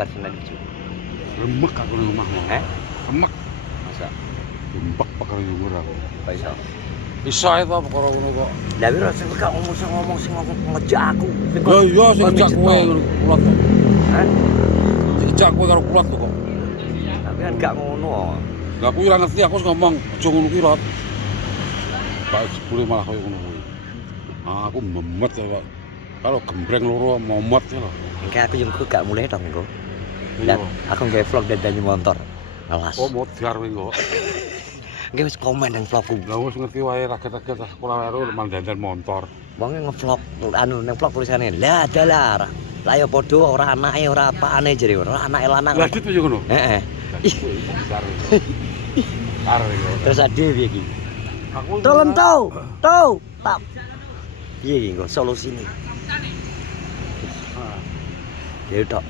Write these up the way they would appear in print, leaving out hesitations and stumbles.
bar Senin Ijo. Remek aku nang omahmu. Remek. Masa Dempek perkara nyuwur aku. kok iso? Iso ae to perkara ngono kok. Lah wis sing gak ngomong sing ngejak aku. Ya iya sing ngejak kowe ngono kulot to. Hah? Sing ngejak kowe karo kulot to kok. Tapi kan gak ngono. Lah kuwi ora ngerti aku wis ngomong aja ngono kuwi Rot. Pak sepure malah koyo ngono kuwi. Aku memet ya, Pak. Kalau gembreng loro momot ya lho. Engke aku yo gak mulai dong engko. Dan aku nggawe vlog dandani motor. Alas. Oh modar kowe kok. Engke wis komen nang vlogku. Lah wis ngerti wae raket-raket sekolah karo mandandan motor. Wong ngevlog anu nang vlog tulisane, "Lah adalah lah ya padha ora anake ora apane jare ora anake lanang." Lah dit yo ngono. Heeh. Modar. Karo kok. Terus ade piye iki? Aku Tolong tau. Tak. Piye iki kok solusine? Ya tok.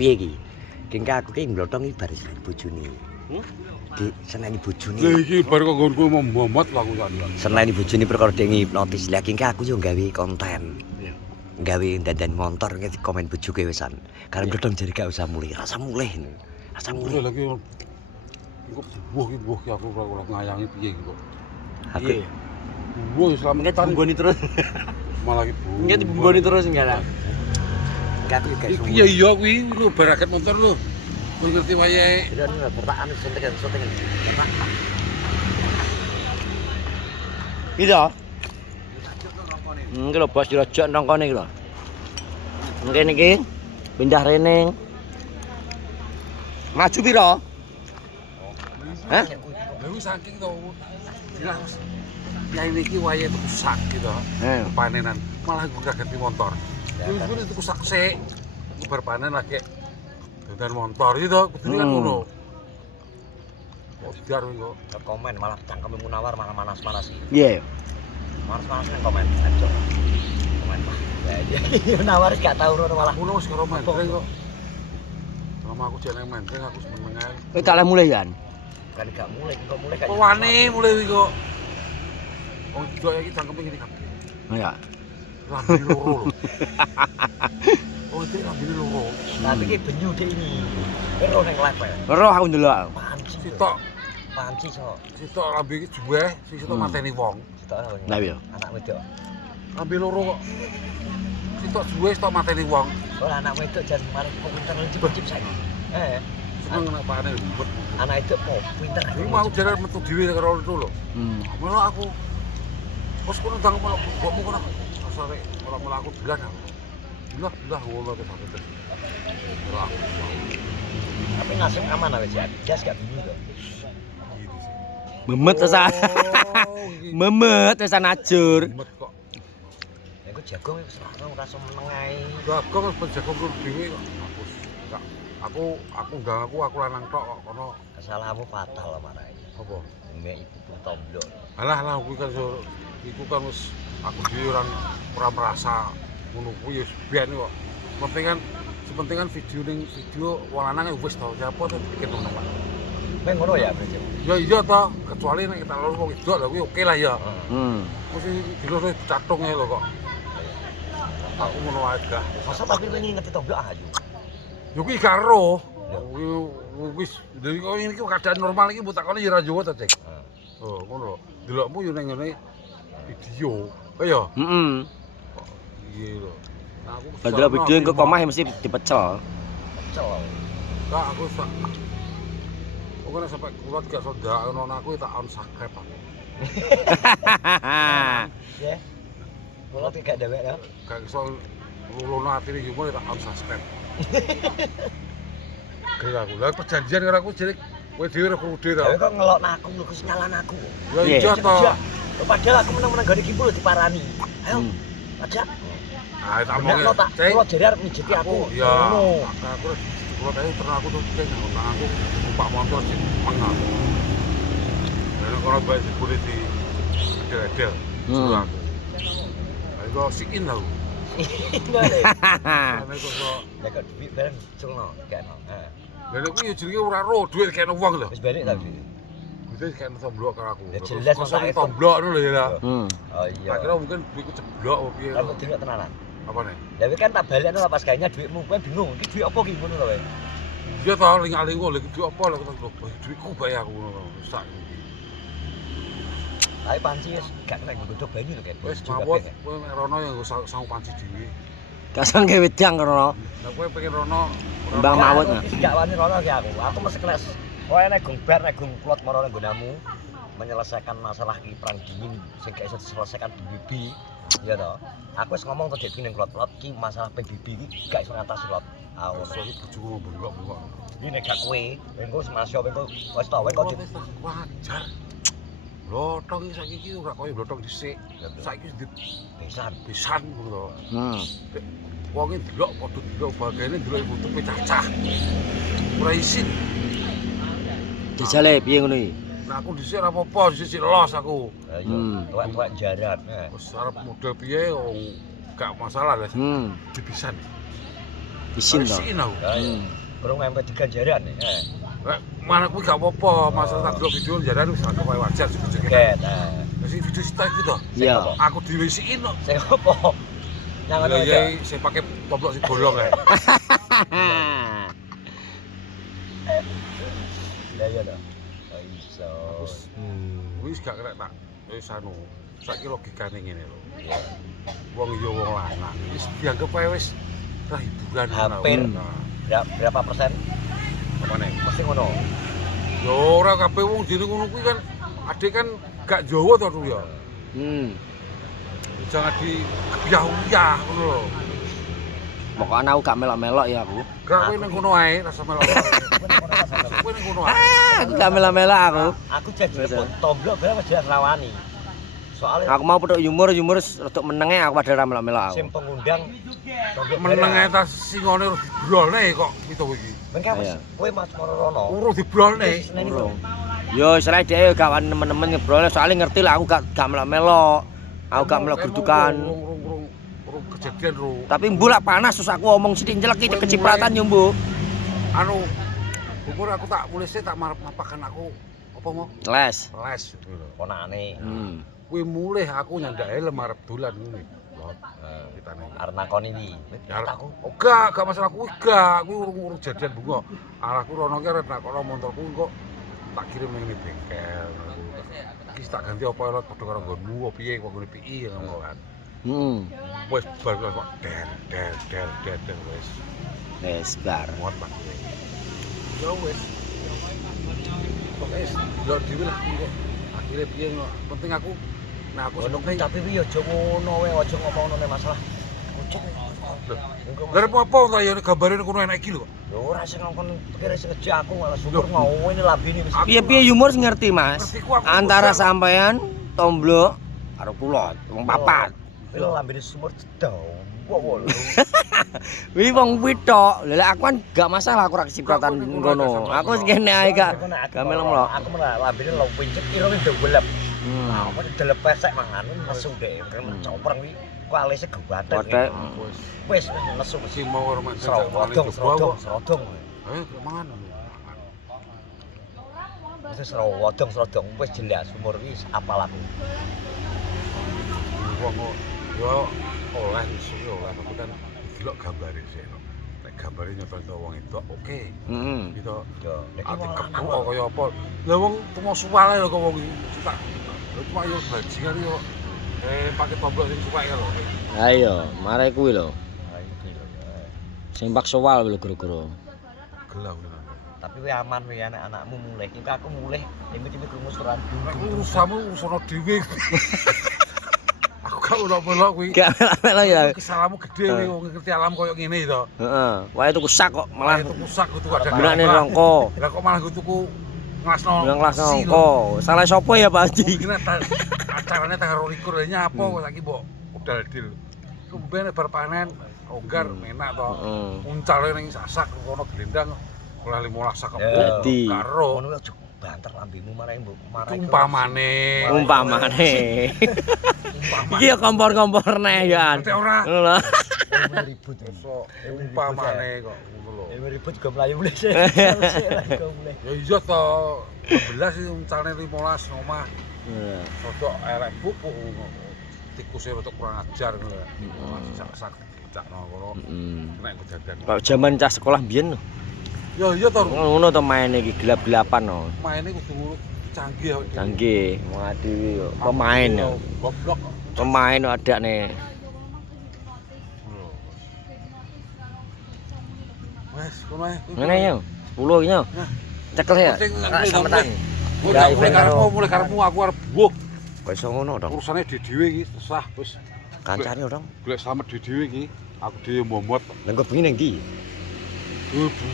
Piye iki? Kengke aku ki mblotong iki bar bojone. Di seneni bojone. Lah iki bar kok nggonku momot lho aku sak. Seneni bojone perkara dhek ngipnotis. Lah kengke aku yo gawe konten. Iya. Gawe dandan motor nge komen bojoke wisan. Karep mblotong jare gak usah mulih, rasa mulih. Rasa mulih. Lagi kok buah ki aku ora ngayangi piye iki kok. Aku Buah selama nggak dibumboni terus. malah iki buah. Nggak dibumboni terus enggak lah. Enggak aku gak Iya iya kuwi lho baraket motor lho. Kowe ngerti wae. Dan pertaan suntikan. Iya. Iki lho bos dirojok nang kene iki lho. Mungkin iki pindah rene. Maju piro? Hah? Lha wis saking to. Jelas. Ya ini iki wae tuku sak gitu. Panenan. Malah gue ganti motor. Wis kuwi tuku sak sik. Bar panen lagi dandan motor itu kudune kan ngono. Modar kuwi kok. Komen malah cangkeme Munawar malah manas-manas. Iya. Manas-manas nang komen. Ajo. Komen Pak. Ya Munawar gak tau ngono malah. Ngono wis karo mentreng kok. Sama aku jek nang mentreng aku seneng ae. Kowe tak mulai yan. Kan gak mulai, kok mulai gak. Wani mulai kuwi kok. Wong iki iki cangkeme ngene kabeh. Oh ya. Lambene loro lho. Oh iki lambene loro. Tapi ki benyu dek ini. Ero nang level. Roh aku ndelok. Panci. Sitok Panci so. sitok lambe iki juweh, sing sitok mateni wong. Sitok. Lah iya. Anak wedok. Lambe loro kok. Sitok juweh, sitok mateni wong. Ora anak wedok jan malah kok pinter cip-cip saiki. Seneng nek pakane ribet. Anak itu kok pinter. Iki mau jare metu dhewe karo itu lho. Malah aku wis kono ndang malah mbokmu kono. Asare malah aku bilang aku. Bilah ngono ke sakit. Ora aku. Tapi ngasih aman aja jas. Jas gak bingung kok. Gitu sih. Memet tesan. Memet tesan ajur. Memet kok. Ya kok jagung wis rasa meneng ae. Jagung wis penjagung karo dhewe kok. Aku ndang aku lanang tok kok kono. Kesalahanmu fatal lah marai. Apa? Mbek ibu tomblo. Alah kuwi kan iku kan wis aku dhewe ora merasa ngono kuwi wis ben kok. Sepenting kan video wong lanang wis tau siapa tuh bikin ngono Pak. Kowe ngono ya, Bro. Ya iya toh, kecuali nek kita loro wong wedok lha kuwi oke lah ya. Mesti diloro dicatung ae lho kok. Aku ngono wae dah. Masa tapi kowe ngerti tomblo ayu. Ya kuwi karo. Wis dari kok ini keadaan normal iki mbok takoni ya ora Jawa ta, Cek. Oh, ngono lho. Delokmu yo ning ngene video. Kaya. Iya lho. Nah, aku Padahal video engko komah mesti dipecel. Pecel. Kak aku sak. Pokoknya sampai kulot gak sondak ono aku tak on subscribe aku. Ya. Kalau tidak dewek ya. Gak iso lulono atine iki mulai tak on subscribe. Gila aku. Lah perjanjian karo aku jadi kowe dhewe ora kudu ta. Kowe kok ngelokno aku lho Gus nyalan aku. Ya iya to. Padahal aku menang-menang gak dikipul diparani. Ayo. Aja. Ah tak mau. Kalau jare arep mijiti aku. Ya. Aku kalau tadi pernah aku tuh cek aku numpak motor sih mengal. Dan kalau baik boleh di del. Sudah. Ayo sikin tau. Iya deh. Karena kok ya kok duit bareng cungno gak ono. Lah nek kuwi jenenge ora ro duit kene wong lho. Wis balik ta duit. Wis kene tomblok karo aku. Ya jelas masa tomblok ngono lho ya. Oh iya. Tak kira mungkin duitku ceblok apa piye. Kamu delok tenanan. Apa nih? Lah kan tak balekno pas gayane dhuwitmu, kowe bingung, iki dhuwit apa iki ngono lho kowe. Iya toh ling-aling lho iki apa lho kok duitku bae aku ngono sak iki. Ae panci wis gak kena godhog banyu lho kan. Wis mawon kowe nek rono ya nggo sangu panci dhewe. Gak sangge wedang kono. Lah kowe pengen rono Mbang mawut. Gak wani rono ki aku. Aku mesti kelas. Kowe nek gung bar nek gung klot marang nggonamu menyelesaikan masalah ki perang dingin sing gak iso diselesaikan PBB. Iya toh. Aku wis ngomong to dek ning klot-klot ki masalah PBB ki gak iso ngatasi lot. Aku sok bojoku bengok-bengok. iki nek gak kowe, engko semasyo engko wis to kowe kok wajar. Blotong iki saiki iki ora koyo blotong dhisik. Saiki wis besan ngono to. Wong iki delok padha delok bagene delok YouTube cacah. Ora isin. Dijale piye ngono iki? Nah aku dhisik ora apa-apa, dhisik los aku. Ha iya, tuwek-tuwek jaran. Wis arep model piye wong gak masalah lah. Dipisan. Isin to. Isin aku. Kurang MP3 jaran nih. Mana kuwi gak apa-apa, masalah tak delok video jaran wis aku wajar sing Ket. Wis video sita iki to. Iya. Aku dhewe isiin kok. Sing apa? Yang ngono Ya sing pakai toplok sing bolong kae. Ya ya dah. Iso. Wis gak kena tak wis anu. Saiki logikane ngene lho. Wong yo wong lanang. Wis dianggep ae wis ra hiburan Hampir. Berapa persen? Apa nih? Mesti ngono. Ya ora kabeh wong jeneng ngono kuwi kan adek kan gak Jawa to tuh ya. Jangan di uyah ngono lho. Pokoknya aku gak melok-melok ya aku. Gak kowe ning kono ae rasa melok. Kowe ning kono ae. Aku gak melok-melok aku. Aku janji tomblok berapa jelas rawani. Soalnya Aku mau pedok humor rodok menenge aku padahal ra melok-melok aku. sing pengundang tomblok Meneng ae tas singone dibrolne kok gitu iki. Bengke wis kowe Mas Morono. Urung dibrolne. Urung. Yo istilahnya dia gak wani nemen-nemen ngebrol soalnya ngerti lah aku gak melok-melok. Aku gak melok gerdukan. Urung kejadian ro. Tapi mbu lah panas terus aku omong sithik njelek iki kecipratan yo mbu. Anu umur aku tak mulai sih tak mapakan aku apa mau Les. les gitu lho. Ponakane. Kuwi mulih aku nyandak helm arep dolan ngene. Kita nih. Arep nakoni iki. Aku gak masalah kuwi gak, kuwi urung jadian bunga. Arahku rono ki arep nak kono motorku kok tak kirim ning bengkel. Iki tak ganti apa lho padha karo nggonmu opo piye kok ngene PI ngono kan. Wis bar kok der wis. Wis bar. Muat Pak. Ya wis. Pokoke yo dhewe lah kok. Akhire piye kok. Penting aku nah aku seneng Tapi piye aja ngono wae aja ngomongno masalah. Kucing. Lha apa ta ya gambare kono enak iki lho. Lho ora sing ngongkon pikir sing ngeji aku malah syukur mau ini lambene wis. Piye-piye humor sing ngerti Mas. Antara sampean tomblok karo kula wong papat. Kuwi lambene sumur jedau. Wow. Wi wong kuwi tok. Lah aku kan gak masalah aku ora kecipratan ngono. Aku wis kene ae gak melok. Aku malah lambene lho pincet irone ndelep. Nah, apa ndelep pesek mangan nesu dek. Mencoper kuwi kok alise gebatek. Wis nesu Si mau hormat serodong. Ayo mangan. Wis serodong wis jelas umur wis apal aku. Wong yo oleh iso oleh tapi kan delok gambare sih. Nek gambare nyoto wong itu oke. Gitu. Yo, Ati kepuk kaya apa. Lah wong tumo suwale lho kok wong iki. Tak cuma yo bajingan yo pakai tombol sing suwek lho. Ayo, mare kuwi lho. Sing paksa wal lho goro-goro. Gelau. Tapi kowe aman kowe anak-anakmu mulih. Iki aku mulih timit-timit krungu suran Urusanmu urusan dhewe. Aku gak melok kuwi. Gak melok ya. Kesalahanmu gede kuwi wong ngerti alam koyo ngene to. Heeh. Wae tuku sak kok malah tuku sak tuku ada. gunane rongko. Lah kok malah tuku ngasno. Ngelas rongko. Salah sapa ya Pak Haji? Iki acarane tanggal 22 nyapa kok saiki mbok udal dil. Kemben bar panen ogar menak to. Uncale ning sasak kono glendang oleh 15 sak Dadi karo ngono aja banter lambemu marai mbok umpamane. Iki ya kompor-kompor neh ya. Nek ora Ngono lho. ribut umpamane kok ngono lho. ribut juga mlayu mulih sih. Ya iya to 11 iki uncalne 15 omah. Rodok elek pupuk tikusé rodok kurang ajar ngono lho. Sak-sak didakno kono. Heeh. Nek kejadian. Kalau zaman cah sekolah biyen lho. Ya iya to. Ngono to main iki gelap-gelapan no. Maine kudu ngono canggih awake dhewe. Canggih, mati yo. Pemain yo. Goblok. Pemain yo ada nih. Wes, kono ae. Ngene yo. 10 iki yo. Cekel ya. Kakak sampetan. Mulai karepmu aku arep buh. Kok iso ngono dong? Urusane dhewe iki sesah wis. Kancane dong. Golek slamet dhewe iki. Aku dhewe momot. Lah kok bengi ning ndi?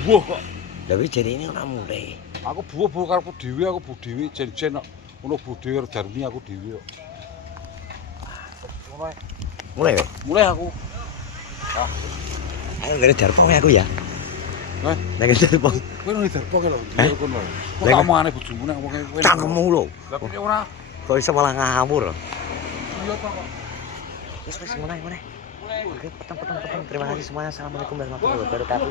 Buh kok. Lah wis jare ini ora mulai. Aku buh karepku dhewe, aku buh dhewe jen-jen kok. Ngono buh dhewe karo Darmi aku dhewe kok. Ngono ae. Mulai weh. Mulai aku. Ayo ngene darpo aku ya. Hah? Nek darpo. Kowe nang Darpo ke lho, dhewe kono. Kok kamu aneh bojomu nek wong kowe. Cangkemmu lho. Lah piye ora? Kok iso malah ngawur. Iya to kok. Wis mulai. Oke, petang. Terima kasih semuanya. Assalamualaikum warahmatullahi wabarakatuh.